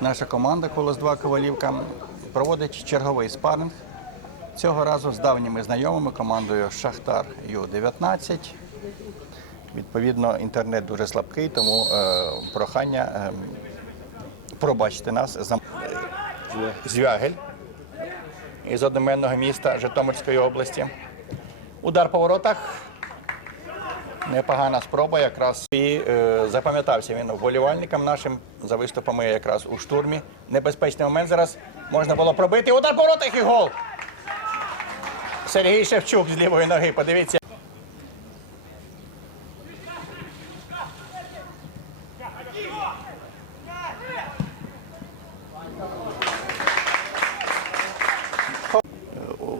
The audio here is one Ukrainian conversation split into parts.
Наша команда Колос 2 Ковалівка проводить черговий спаринг. Цього разу з давніми знайомими командою Шахтар Ю-19. Відповідно, інтернет дуже слабкий, тому е, прохання е, пробачте нас Звягель із одноменного міста Житомирської області. Удар по воротах. Непогана спроба, якраз і е, запам'ятався він вболівальникам нашим за виступами якраз у штурмі. Небезпечний момент зараз можна було пробити. Удар по воротах і гол. Сергій Шевчук з лівої ноги. Подивіться.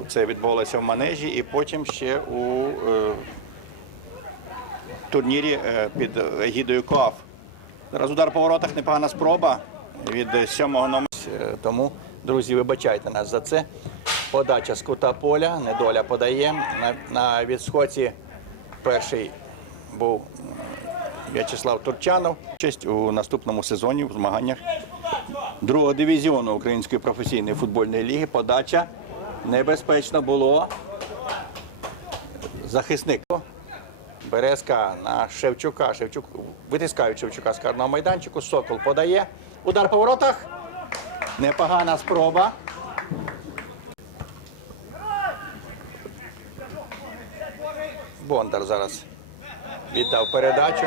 Це відбулося в манежі і потім ще у е, турнірі е, під егідою КОАФ. Зараз удар по воротах, непогана спроба від сьомого номера. Е, Тому, друзі, вибачайте нас за це. Подача з кута поля, недоля подає. На, на відсходці перший був В'ячеслав Турчанов. Честь у наступному сезоні в змаганнях другого дивізіону Української професійної футбольної ліги. Подача небезпечно було. Захисник. Березка на Шевчука. Шевчук витискають Шевчука з карного майданчику. Сокол подає. Удар по воротах. Непогана спроба. Бондар зараз віддав передачу.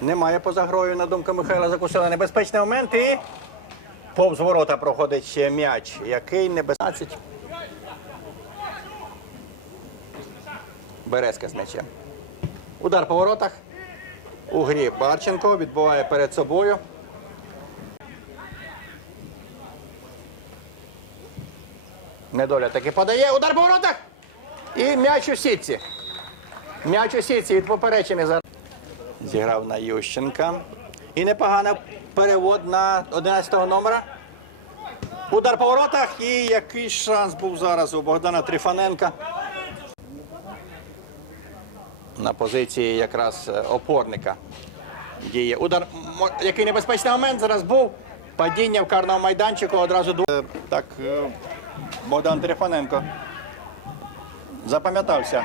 Немає поза грою, на думку Михайла Закусила. Небезпечний момент і повз ворота проходить ще м'яч. Який небезпечний. Березка з м'ячем. Удар по воротах. У грі Барченко відбуває перед собою. Недоля таки подає. Удар по воротах. І м'яч у сітці. М'яч у сітці від поперечини зараз. Зіграв на Ющенка. І непоганий перевод на 11-го номера. Удар по воротах. І який шанс був зараз у Богдана Трифаненка. На позиції якраз е, опорника діє. Удар, який небезпечний момент зараз був. Падіння в карному майданчику одразу Е, Так, е, Богдан Трифаненко запам'ятався.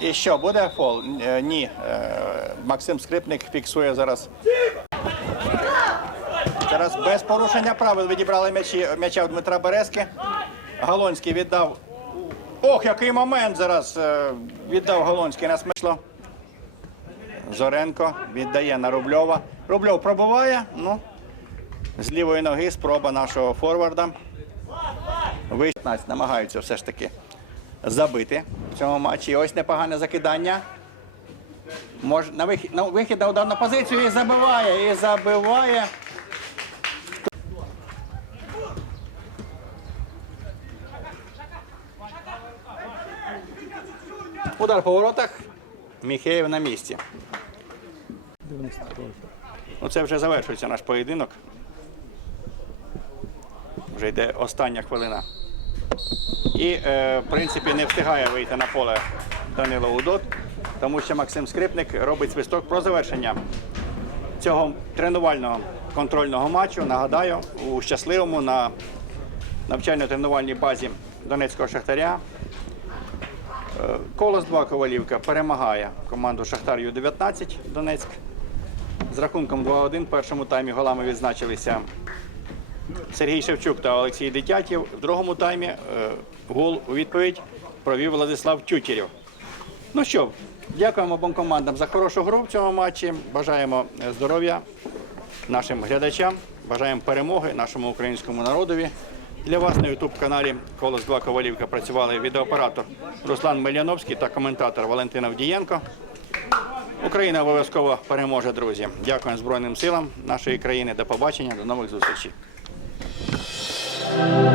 І що, буде фол? Е, Ні. Е, Максим Скрипник фіксує зараз. Зараз без порушення правил відібрали м'ячі, м'яча у Дмитра Березки. Галонський віддав. Ох, який момент зараз е, віддав Галонський на смисло. Зоренко віддає на Рубльова. Рубльов пробиває. Ну, з лівої ноги спроба нашого форварда. Ви 15 намагаються все ж таки забити в цьому матчі. Ось непогане закидання. Мож, на вихід, на вихід на ударну позицію і забиває, і забиває. Удар по воротах. Міхеєв на місці. Оце вже завершується наш поєдинок. Вже йде остання хвилина. І, е, в принципі, не встигає вийти на поле Данило Удот, тому що Максим Скрипник робить свисток про завершення цього тренувального контрольного матчу. Нагадаю, у щасливому на навчально-тренувальній базі Донецького Шахтаря. Е, Колос 2 Ковалівка перемагає команду Шахтар Ю-19 Донецьк. З рахунком 2-1 в першому таймі голами відзначилися Сергій Шевчук та Олексій Дитятів. В другому таймі е, гол у відповідь провів Владислав Тютєрєв. Ну що, дякуємо обом командам за хорошу гру в цьому матчі. Бажаємо е, здоров'я нашим глядачам, бажаємо перемоги нашому українському народові. Для вас на ютуб-каналі Колос 2 Ковалівка працювали відеооператор Руслан Мельяновський та коментатор Валентина Вдієнко. Україна обов'язково переможе, друзі. Дякуємо Збройним силам нашої країни. До побачення, до нових зустрічей. Thank you.